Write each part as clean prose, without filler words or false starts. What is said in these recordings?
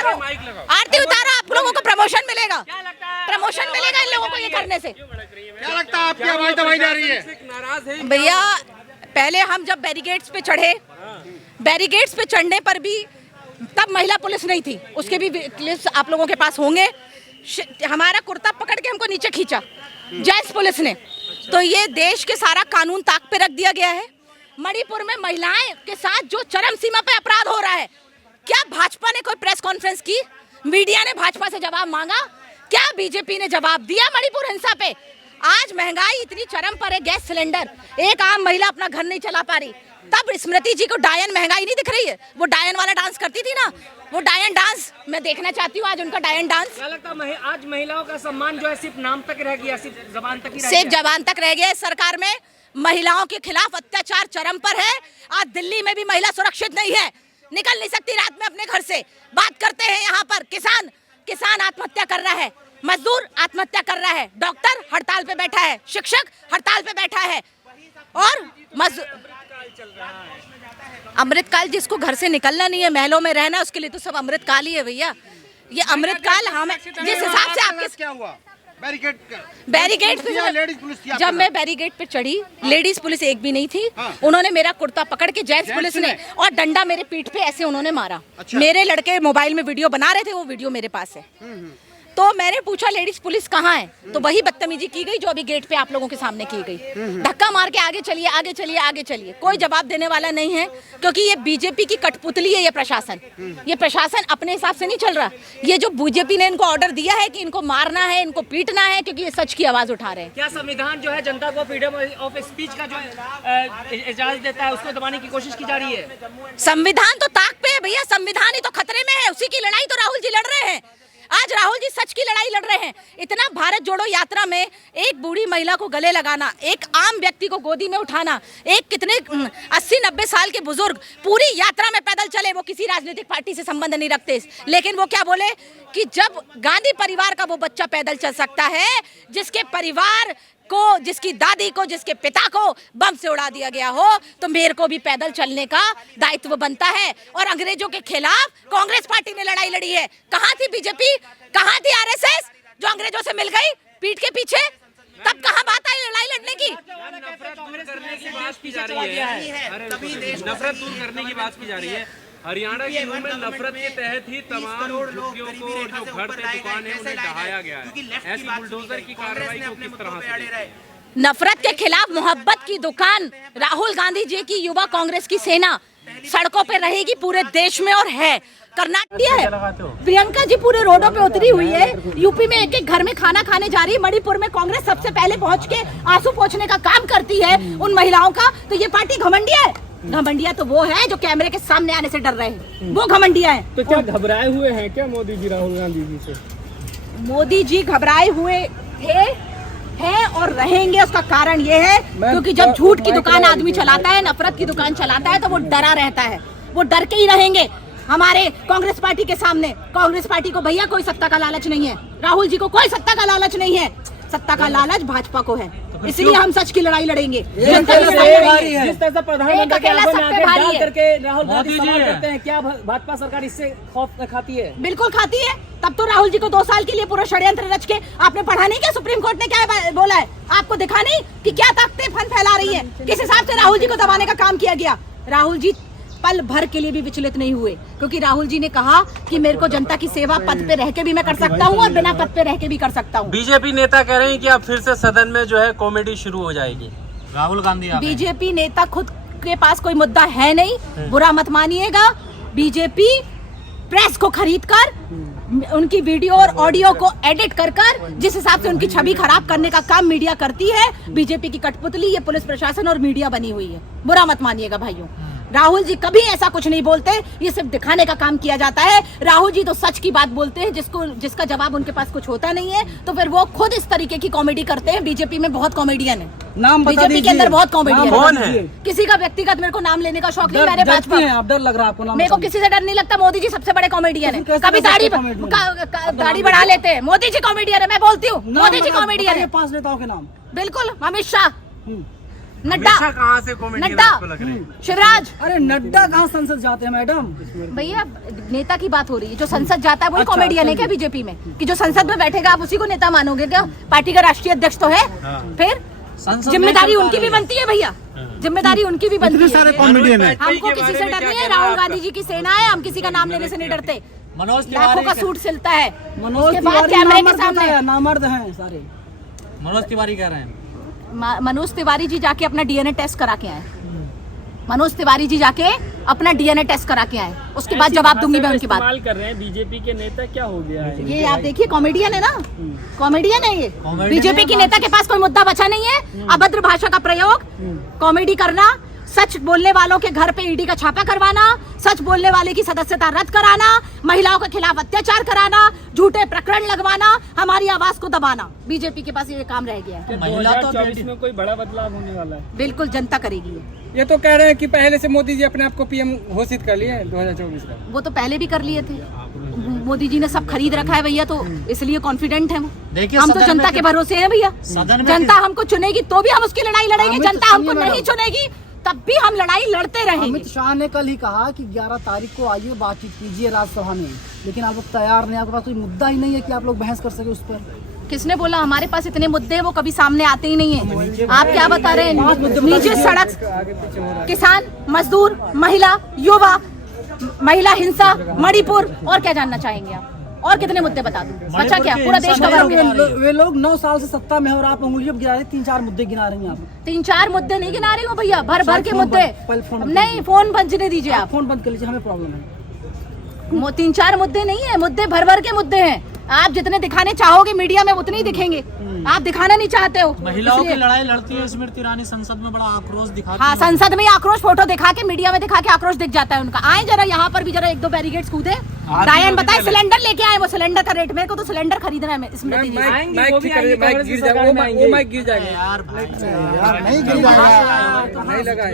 उतारो, आरती उतारो, आप लोगों को प्रमोशन मिलेगा, प्रमोशन मिलेगा इन लोगों को ये करने से। क्या लगता है आपकी आवाज दबाई जा रही है? भैया पहले हम जब बैरिकेड्स पे चढ़े, बैरिकेड्स पे चढ़ने पर भी तब महिला पुलिस नहीं थी, उसके भी क्लिप्स आप लोगों के पास होंगे। हमारा कुर्ता पकड़ के हमको नीचे खींचा जेंट्स पुलिस ने। तो ये देश के सारा कानून ताक पे रख दिया गया है। मणिपुर में महिलाएं के साथ जो चरम सीमा पे अपराध हो रहा है, क्या भाजपा ने कोई प्रेस कॉन्फ्रेंस की? मीडिया ने भाजपा से जवाब मांगा? क्या बीजेपी ने जवाब दिया मणिपुर हिंसा पे? आज महंगाई इतनी चरम पर है, गैस सिलेंडर, एक आम महिला अपना घर नहीं चला पा रही। तब स्मृति जी को डायन महंगाई नहीं दिख रही है? वो डायन वाला डांस करती थी ना, वो डायन डांस मैं देखना चाहती हूँ आज उनका डायन डांस। क्या लगता है आज महिलाओं का सम्मान जो है सिर्फ नाम तक रह गया, सिर्फ जबान तक ही रह गया? सिर्फ जबान तक रह गया। सरकार में महिलाओं के खिलाफ अत्याचार चरम पर है। आज दिल्ली में भी महिला सुरक्षित नहीं है, निकल नहीं सकती रात में अपने घर से। बात करते हैं यहाँ पर किसान आत्महत्या कर रहा है, मजदूर आत्महत्या कर रहा है, डॉक्टर हड़ताल पे बैठा है, शिक्षक हड़ताल पे बैठा है, और अमृतकाल जिसको घर से निकलना नहीं है, महलों में रहना, उसके लिए तो सब अमृतकाल ही है भैया। ये अमृतकाल हमें जिस हिसाब से आपके क्या हुआ बैरिकेड पे जब मैं बैरिकेड पे चढ़ी, लेडीज पुलिस एक भी नहीं थी। उन्होंने मेरा कुर्ता पकड़ के जेंट्स पुलिस ने और डंडा मेरे पीठ पे ऐसे उन्होंने मारा। मेरे लड़के मोबाइल में वीडियो बना रहे थे, वो वीडियो मेरे पास है। तो मैंने पूछा लेडीज पुलिस कहाँ है, तो वही बदतमीजी की गई जो अभी गेट पे आप लोगों के सामने की गई। धक्का मार के आगे चलिए, आगे चलिए, आगे चलिए। कोई जवाब देने वाला नहीं है, क्योंकि ये बीजेपी की कठपुतली है। ये प्रशासन अपने हिसाब से नहीं चल रहा। ये जो बीजेपी ने इनको ऑर्डर दिया है कि इनको मारना है, इनको पीटना है, क्योंकि ये सच की आवाज उठा रहे हैं। क्या संविधान जो है जनता को फ्रीडम ऑफ स्पीच का जो इजाजत देता है, उसको दबाने की कोशिश की जा रही है? संविधान तो ताक पे है भैया, संविधान ही तो खतरे में है। उसी की लड़ाई तो राहुल जी लड़ रहे हैं। आज राहुल जी सच की लड़ाई लड़ रहे हैं। इतना भारत जोड़ो यात्रा में एक बूढ़ी महिला को गले लगाना, एक आम व्यक्ति को गोदी में उठाना, एक कितने 80-90 साल के बुजुर्ग पूरी यात्रा में पैदल चले, वो किसी राजनीतिक पार्टी से संबंध नहीं रखते। लेकिन वो क्या बोले कि जब गांधी परिवार का वो बच्चा पैदल चल सकता है, जिसके परिवार को, जिसकी दादी को, जिसके पिता को बम से उड़ा दिया गया हो, तो मेरे को भी पैदल चलने का दायित्व बनता है। और अंग्रेजों के खिलाफ कांग्रेस पार्टी ने लड़ाई लड़ी है। कहाँ थी बीजेपी, कहाँ थी आरएसएस जो अंग्रेजों से मिल गई पीठ के पीछे? तब कहाँ बात आई लड़ाई लड़ने की? नफरत दूर करने की बात की जा रही है। हरियाणा की नूह में नफरत के तहत ही तमाम झुग्गियों को और जो घर थे, दुकान है, उन्हें ढहाया गया है। ऐसी बुलडोजर की कार्रवाई को किस तरह से? नफरत के खिलाफ मोहब्बत की दुकान राहुल गांधी जी की युवा कांग्रेस की सेना सड़कों पे रहेगी पूरे देश में, और है। कर्नाटक है, प्रियंका जी पूरे रोडों पे उतरी हुई है। यूपी में एक घर में खाना खाने जा रही है। मणिपुर में कांग्रेस सबसे पहले पहुंच के आंसू पोंछने का काम करती है उन महिलाओं का। तो ये पार्टी घमंडिया है। घमंडिया तो वो है जो कैमरे के सामने आने से डर रहे हैं, वो घमंडिया है। तो क्या घबराए हुए हैं क्या मोदी जी राहुल गांधी जी से? मोदी जी घबराए हुए थे, हैं और रहेंगे। उसका कारण ये है क्योंकि जब झूठ की दुकान आदमी चलाता है, नफरत की दुकान चलाता है, तो वो डरा रहता है। वो डर के ही रहेंगे हमारे कांग्रेस पार्टी के सामने। कांग्रेस पार्टी को भैया कोई सत्ता का लालच नहीं है, राहुल जी को कोई सत्ता का लालच नहीं है। सत्ता का लालच भाजपा को है, इसलिए हम सच की लड़ाई लड़ेंगे। जिस तरह से प्रधानमंत्री के आंखों में आंखें डाल करके राहुल गांधी सवाल करते हैं, क्या भाजपा सरकार इससे खौफ खाती है? बिल्कुल खाती है। तब तो राहुल जी को 2 साल के लिए पूरा षड्यंत्र रच के आपने पढ़ा नहीं क्या? सुप्रीम कोर्ट ने क्या बोला है? आपको दिखा नहीं कि क्या ताकतें फन फैला रही है? किस हिसाब से राहुल जी को दबाने का काम किया गया? राहुल जी पल भर के लिए भी विचलित नहीं हुए, क्योंकि राहुल जी ने कहा कि मेरे को जनता की सेवा पद पे रह के भी मैं कर सकता हूँ और बिना पद पे रह के भी कर सकता हूँ। बीजेपी नेता कह रहे हैं कि अब फिर से सदन में जो है कॉमेडी शुरू हो जाएगी। राहुल गांधी बीजेपी नेता खुद के पास कोई मुद्दा है नहीं, बुरा मत मानिएगा। बीजेपी प्रेस को खरीद कर, उनकी वीडियो और ऑडियो को एडिट कर जिस हिसाब से उनकी छवि खराब करने का काम मीडिया करती है, बीजेपी की कठपुतली ये पुलिस प्रशासन और मीडिया बनी हुई है। बुरा मत मानिएगा भाइयों। राहुल जी कभी ऐसा कुछ नहीं बोलते, ये सिर्फ दिखाने का काम किया जाता है। राहुल जी तो सच की बात बोलते हैं, जिसका जवाब उनके पास कुछ होता नहीं है, तो फिर वो खुद इस तरीके की कॉमेडी करते हैं। बीजेपी में बहुत कॉमेडियन है, नाम बता बीजेपी के अंदर बहुत कॉमेडियन है। किसी का व्यक्तिगत मेरे को नाम लेने का शौक नहीं, मेरे भाजपा आप डर लग रहा है आपको? मेरे को किसी से डर नहीं लगता। मोदी जी सबसे बड़े कॉमेडियन है। कभी दाढ़ी बढ़ा लेते हैं, मोदी जी कॉमेडियन है। मैं बोलती हूँ मोदी जी कॉमेडियन है। 5 नेताओं के नाम? बिल्कुल, अमित शाह, नड्डा कहाँ से कॉमेडी नड्डा शिवराज। अरे नड्डा कहाँ संसद जाते हैं मैडम? भैया नेता की बात हो रही है, जो संसद जाता है वही कॉमेडियन है क्या बीजेपी में? कि जो संसद में बैठेगा आप उसी को नेता मानोगे क्या? पार्टी का राष्ट्रीय अध्यक्ष तो है। फिर जिम्मेदारी उनकी भी बनती है भैया, जिम्मेदारी उनकी भी बनती है। सारे कॉमेडियन है। हमको किसी से डर नहीं है, राहुल गांधी जी की सेना है, हम किसी का नाम लेने से नहीं डरते। मनोज लाखों का सूट सिलता है, मनोज उसके बाद तिवारी कैमरे के सामने नामर्द हैं सारे। मनोज तिवारी कह रहे हैं मनोज तिवारी जी जाके अपना डीएनए टेस्ट करा के आए। मनोज तिवारी जी जाके अपना डीएनए टेस्ट करा के आए, उसके बाद जवाब दूंगी मैं उनकी बात। इस्तेमाल कर रहे हैं बीजेपी के नेता, क्या हो गया है? ये आप देखिए कॉमेडियन है ना, कॉमेडियन है ये। बीजेपी के नेता के पास कोई मुद्दा बचा नहीं है। अभद्र भाषा का प्रयोग, कॉमेडी करना, सच बोलने वालों के घर पे ईडी का छापा करवाना, सच बोलने वाले की सदस्यता रद्द कराना, महिलाओं के खिलाफ अत्याचार कराना, झूठे प्रकरण लगवाना, हमारी आवाज को दबाना, बीजेपी के पास ये काम रह गया है। 2024 में कोई बड़ा बदलाव होने वाला है? बिल्कुल जनता करेगी ये तो कह रहे हैं कि पहले से मोदी जी अपने आप को पीएम घोषित कर लिए 2024 का। वो तो पहले भी कर लिए थे, मोदी जी ने सब खरीद रखा है भैया, तो इसलिए कॉन्फिडेंट है वो। हम तो जनता के भरोसे हैं भैया, जनता हमको चुनेगी तो भी हम उसकी लड़ाई लड़ेंगे, जनता हमको नहीं चुनेगी तब भी हम लड़ाई लड़ते रहेंगे। अमित शाह ने कल ही कहा कि 11 तारीख को आइए बातचीत कीजिए राज्यसभा में, लेकिन आप लोग तैयार नहीं, आपके पास कोई मुद्दा ही नहीं है कि आप लोग बहस कर सके उस पर। किसने बोला हमारे पास इतने मुद्दे हैं, वो कभी सामने आते ही नहीं है। आप क्या बता रहे हैं? नीचे सड़क, किसान, मजदूर, महिला, युवा, महिला हिंसा, मणिपुर, और क्या जानना चाहेंगे आप? और कितने मुद्दे बता दूं? बचा क्या? पूरा देश कवर हो गया। वे लोग 9 साल से सत्ता में है और आप उंगलियों गिरा रहे, 3-4 मुद्दे गिना रही हैं आप। 3-4 मुद्दे नहीं गिना रही हूँ भैया, भर भर के मुद्दे। नहीं, फोन बंजने दीजिए आप, फोन बंद कर लीजिए, हमें प्रॉब्लम है। 3-4 मुद्दे नहीं है, मुद्दे भर भर के मुद्दे हैं। आप जितने दिखाने चाहोगे मीडिया में उतने ही दिखेंगे, आप दिखाना नहीं चाहते हो। महिलाओं की लड़ाई लड़ती है स्मृति ईरानी, संसद में बड़ा आक्रोश दिखाती हाँ, संसद में आक्रोश फोटो दिखा के, मीडिया में दिखा के आक्रोश दिख जाता है उनका। आए जरा यहाँ पर भी जरा 1-2 बैरिकेड्स कूदे। डायन बताए सिलेंडर लेके आए, वो सिलेंडर का रेट, मेरे को तो सिलेंडर खरीदना है स्मृति जी से।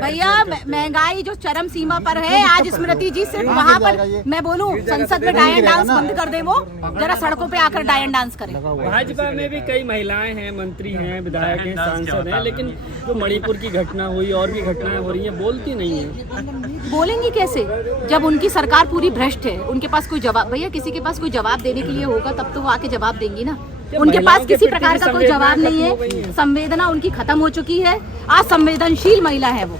भैया महंगाई जो चरम सीमा पर है, आज स्मृति जी सिर्फ वहाँ पर, मैं बोलूँ संसद में डायन डांस बंद कर दे, वो जरा सड़कों पे आकर डायन डांस करें। भाजपा में भी कई महिलाएं हैं, मंत्री हैं, विधायक हैं, सांसद हैं, लेकिन जो मणिपुर की घटना हुई और भी घटनाएं हो रही हैं, बोलती नहीं है। बोलेंगी कैसे जब उनकी सरकार पूरी भ्रष्ट है? उनके पास कोई जवाब, भैया किसी के पास कोई जवाब देने के लिए होगा तब तो वो आके जवाब देंगी ना। उनके पास किसी प्रकार का कोई जवाब नहीं है, संवेदना उनकी खत्म हो चुकी है। आज संवेदनशील महिला है वो,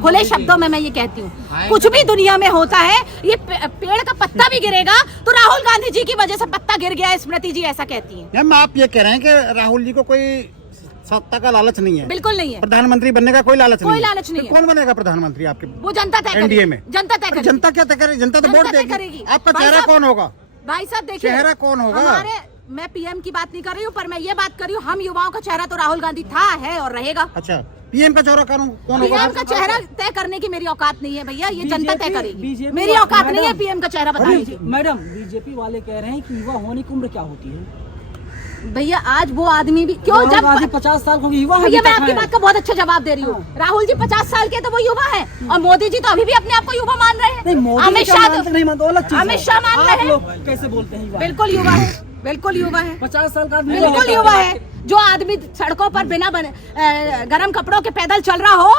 खुले शब्दों में मैं ये कहती हूँ। कुछ भी दुनिया में होता है, ये पेड़ का पत्ता भी गिरेगा तो राहुल गांधी जी की वजह से पत्ता गिर गया, स्मृति जी ऐसा कहती है। मैम आप ये कह रहे हैं कि राहुल जी को कोई सत्ता का लालच नहीं है? बिल्कुल नहीं है। प्रधानमंत्री बनने का कोई लालच नहीं है? कोई लालच नहीं है। कौन बनेगा प्रधानमंत्री आपके? वो जनता तय करेगी। एनडीए में जनता तय करेगी। जनता क्या तय करेगी? जनता तो वोट देगी। आपका चेहरा कौन होगा? भाई साहब देखिए, चेहरा कौन होगा? हमारे, मैं पीएम की बात नहीं कर रही हूँ, पर मैं ये बात कर रही हूँ, हम युवाओं का चेहरा तो राहुल गांधी था, है और रहेगा। अच्छा, पीएम का चेहरा कौन होगा? पीएम का चेहरा तय करने की मेरी औकात नहीं है भैया, ये जनता तय करेगी। मेरी औकात नहीं है पीएम का चेहरा बताने की। मैडम, बीजेपी वाले कह रहे हैं कि युवा होने की उम्र क्या होती है? भैया आज वो आदमी भी क्यों, जब 50 साल को युवा है। भैया मैं आपकी बात का बहुत अच्छा जवाब दे रही हूँ। राहुल जी 50 साल के तो वो युवा है, और मोदी जी तो अभी भी अपने आप को युवा मान रहे हैं। अमित शाह नहीं मानते, अलग चीज है। अमित शाह मान रहे हैं। कैसे बोलते हैं? बिल्कुल युवा है, बिल्कुल युवा है, 50 साल का आदमी बिल्कुल युवा है। जो आदमी सड़कों पर बिना गर्म कपड़ों के पैदल चल रहा हो,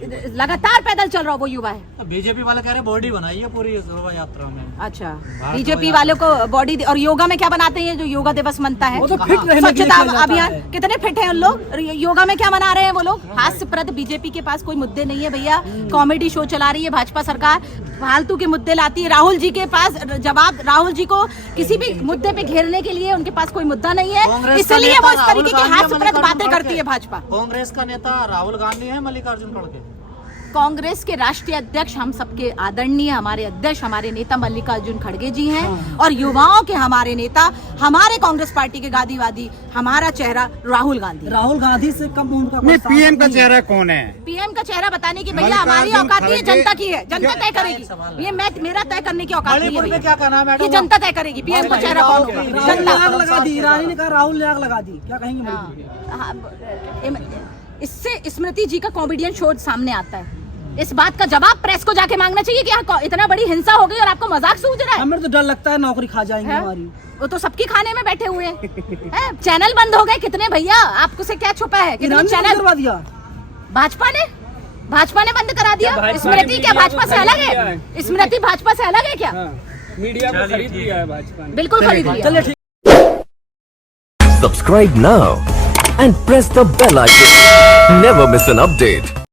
लगातार पैदल चल रहा हो, वो युवा है। बीजेपी वाले कह रहे बॉडी बनाई है पूरी शोभा यात्रा में। अच्छा, बीजेपी वालों को बॉडी, और योगा में क्या बनाते हैं? जो योगा दिवस मनता है, वो तो फिट रहने के लिए स्वच्छता किया जाता अभियान, है। कितने फिट हैं उन लोग? योगा में क्या मना रहे हैं वो लोग? हास्यप्रद बीजेपी के पास कोई मुद्दे नहीं है भैया। कॉमेडी शो चला रही है भाजपा सरकार, फालतू के मुद्दे लाती है। राहुल जी के पास जवाब, राहुल जी को किसी भी मुद्दे पे घेरने के लिए उनके पास कोई मुद्दा नहीं है, इसलिए वो इस तरीके की हास्यप्रद बातें करती है भाजपा। कांग्रेस का नेता राहुल गांधी है, मल्लिकार्जुन खड़गे। कांग्रेस के राष्ट्रीय अध्यक्ष हम सबके आदरणीय, हमारे अध्यक्ष, हमारे नेता मल्लिकार्जुन खड़गे जी हैं, और युवाओं के हमारे नेता, हमारे कांग्रेस पार्टी के गादीवादी, हमारा चेहरा राहुल गांधी। राहुल गांधी से कम उम्र का नहीं, पीएम का चेहरा कौन है? पीएम का चेहरा बताने की भैया हमारी औकात नहीं है, जनता की है, जनता तय करेगी। ये मैं, मेरा तय करने की औकात नहीं है भैया, क्या कहना है? ये जनता तय करेगी पीएम का चेहरा कौन होगा। जनता आग लगा दी, ईरानी ने कहा राहुल ने आग लगा दी, क्या कहेंगे? हाँ, इससे स्मृति जी का कॉमेडियन शो सामने आता है। इस बात का जवाब प्रेस को जाके मांगना चाहिए कि यहाँ इतना बड़ी हिंसा हो गई और आपको मजाक सूझ रहा है। हमें तो डर लगता है नौकरी खा जाएंगे हमारी। वो तो सबकी खाने में बैठे हुए हैं। चैनल बंद हो गए कितने भैया, आपको से क्या छुपा है? कितने चैनल करवा दिया? भाजपा ने बंद करा दिया। भाजपा ने स्मृति क्या मीडिया भाजपा को से अलग खरीद लिया है? स्मृति भाजपा से अलग है क्या? हाँ, मीडिया को खरीद लिया है भाजपा ने। बिल्कुल खरीद लिया। चलिए ठीक। Subscribe now and press the bell icon. Never miss an update.